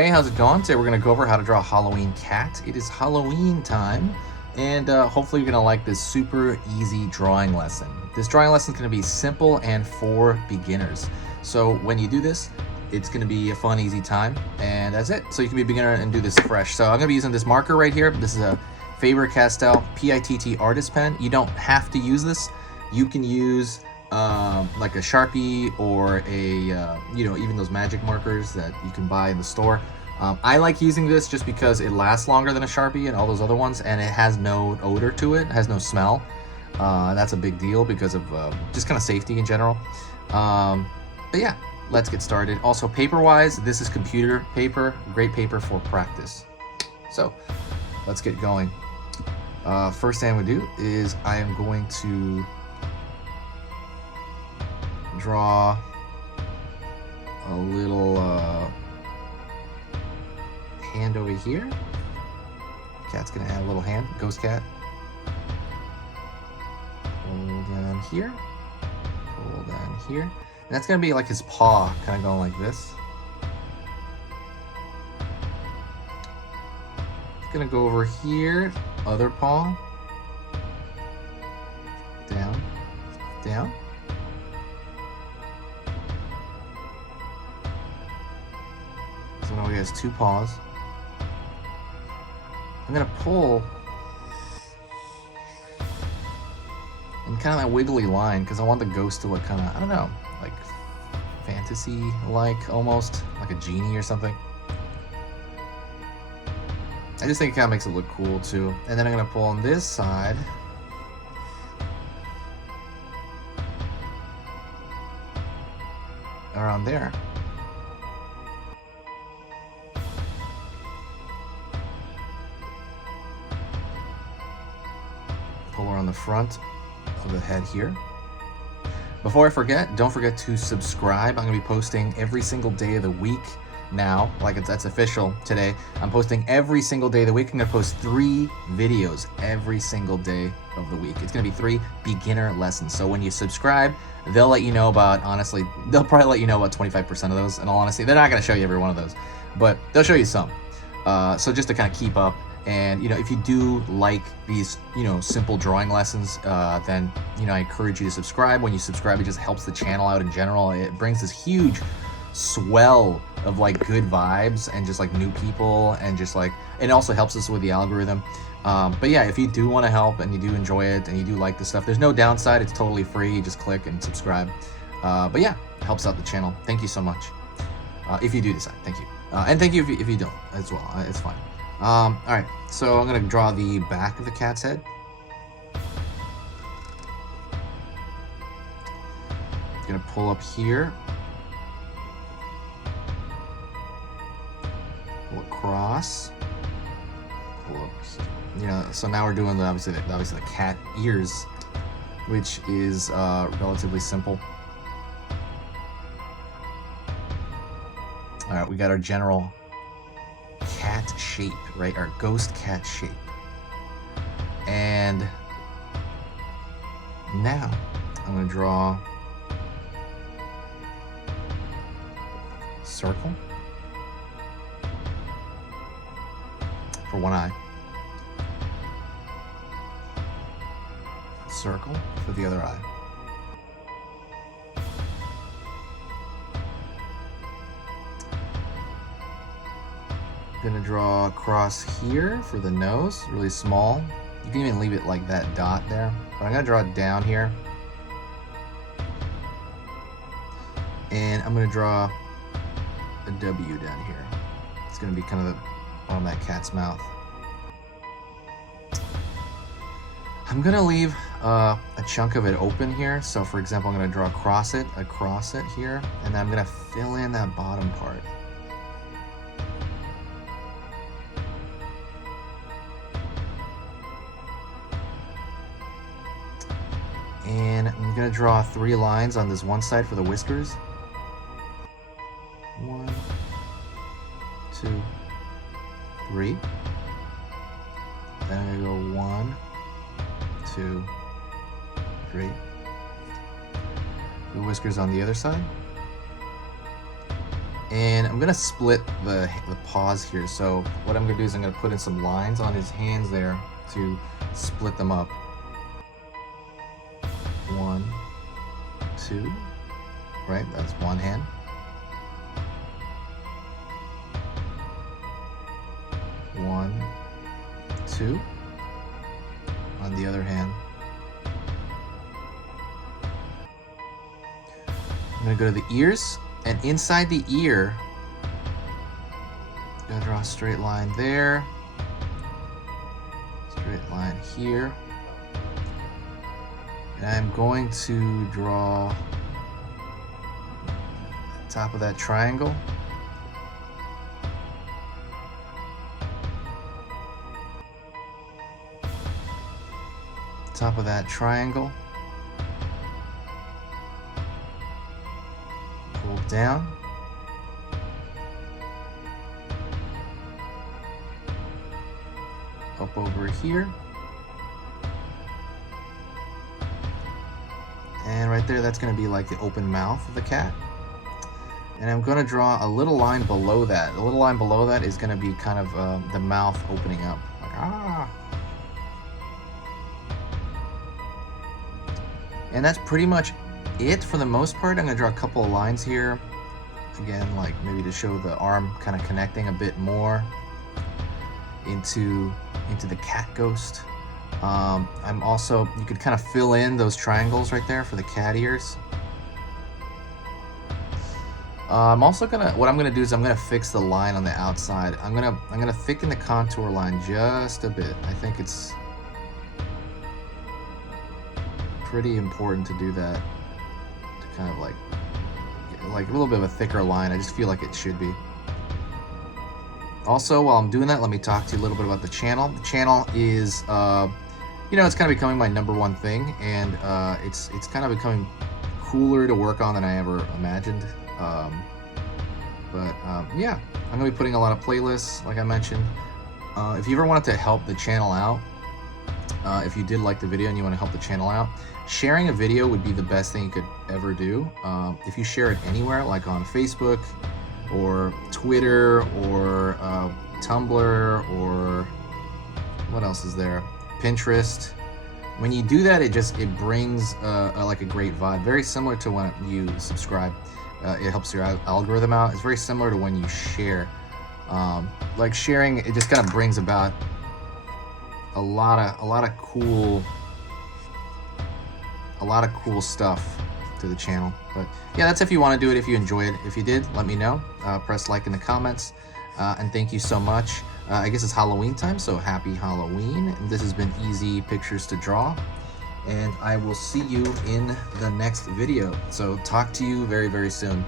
Hey, how's it going? Today we're going to go over how to draw a Halloween cat. It is Halloween time, and hopefully you're going to like this super easy drawing lesson. This drawing lesson is going to be simple and for beginners. So when you do this, it's going to be a fun, easy time, and that's it. So you can be a beginner and do this fresh. So I'm going to be using this marker right here. This is a Faber-Castell PITT artist pen. You don't have to use this. You can use like a Sharpie or a even those magic markers that you can buy in the store. I like using this just because it lasts longer than a Sharpie and all those other ones, and it has no odor to it. It has no smell. That's a big deal because of just kind of safety in general. But yeah, let's get started. Also, paper-wise, this is computer paper, great paper for practice. So let's get going. First thing I'm going to do is I am going to draw a little hand over here. Cat's gonna add a little hand, ghost cat. Pull down here, pull down here. And that's gonna be like his paw, kind of going like this. Gonna go over here, other paw. Down, down. So now he has two paws. I'm gonna pull in kind of that wiggly line because I want the ghost to look kind of, I don't know, like fantasy-like almost, like a genie or something. I just think it kind of makes it look cool too. And then I'm gonna pull on this side. Around there. Pull around the front of the head here. Before I forget, don't forget to subscribe. I'm gonna be posting every single day of the week now, that's official today. I'm posting every single day of the week. I'm gonna post 3 videos every single day of the week. It's gonna be 3 beginner lessons. So when you subscribe, they'll let you know about, honestly, they'll probably let you know about 25% of those. In all honesty, they're not gonna show you every one of those, but they'll show you some. So just to kind of keep up. And if you do like these simple drawing lessons, then I encourage you to subscribe. When you subscribe, it just helps the channel out in general. It brings this huge swell of like good vibes and just like new people, and just like it also helps us with the algorithm. But yeah, if you do want to help and you do enjoy it and you do like the stuff, there's no downside. It's totally free. You just click and subscribe. But yeah, it helps out the channel. Thank you so much. If you do decide, thank you. And thank you if you don't as well. It's fine. All right, so I'm gonna draw the back of the cat's head. Gonna pull up here, pull across, pull up. So now we're doing obviously the cat ears, which is relatively simple. All right, we got our general cat shape, right? Our ghost cat shape. And now I'm going to draw a circle for one eye, circle for the other eye. Gonna draw across here for the nose, really small. You can even leave it like that dot there, but I'm gonna draw it down here. And I'm gonna draw a W down here. It's gonna be kind of the bottom of that cat's mouth. I'm gonna leave a chunk of it open here. So for example, I'm gonna draw across it here, and then I'm gonna fill in that bottom part. And I'm gonna draw 3 lines on this one side for the whiskers. 1, 2, 3. Then I'm gonna go 1, 2, 3. The whiskers on the other side. And I'm gonna split the paws here. So what I'm gonna do is I'm gonna put in some lines on his hands there to split them up. 1, 2, right? That's one hand. One, 2 on the other hand. I'm gonna go to the ears, and inside the ear, I'm gonna draw a straight line there, straight line here, and I'm going to draw the top of that triangle. Top of that triangle. Pull down. Up over here. And right there, that's going to be like the open mouth of the cat. And I'm going to draw a little line below that. A little line below that is going to be kind of the mouth opening up. Like, ah. And that's pretty much it for the most part. I'm gonna draw a couple of lines here. Again, like maybe to show the arm kind of connecting a bit more into the cat ghost. I'm also, you could kind of fill in those triangles right there for the cat ears. I'm also what I'm gonna do is I'm gonna fix the line on the outside. I'm gonna thicken the contour line just a bit. I think it's pretty important to do that, to kind of like a little bit of a thicker line. I just feel like it should be. Also, while I'm doing that, let me talk to you a little bit about the channel. The channel is, you know, it's kind of becoming my #1 thing, and it's kind of becoming cooler to work on than I ever imagined. Yeah, I'm gonna be putting a lot of playlists, like I mentioned. If you ever wanted to help the channel out, if you did like the video and you want to help the channel out, sharing a video would be the best thing you could ever do. If you share it anywhere, like on Facebook or Twitter or Tumblr, or what else is there? Pinterest. When you do that, it brings like a great vibe, very similar to when you subscribe. It helps your algorithm out. It's very similar to when you share. Like sharing, it just kind of brings about a lot of cool stuff to the channel. But yeah, that's if you want to do it, if you enjoy it. If you did, let me know. Press like in the comments, and thank you so much. I guess it's Halloween time, so happy Halloween. This has been Easy Pictures to Draw, and I will see you in the next video. So talk to you very, very soon.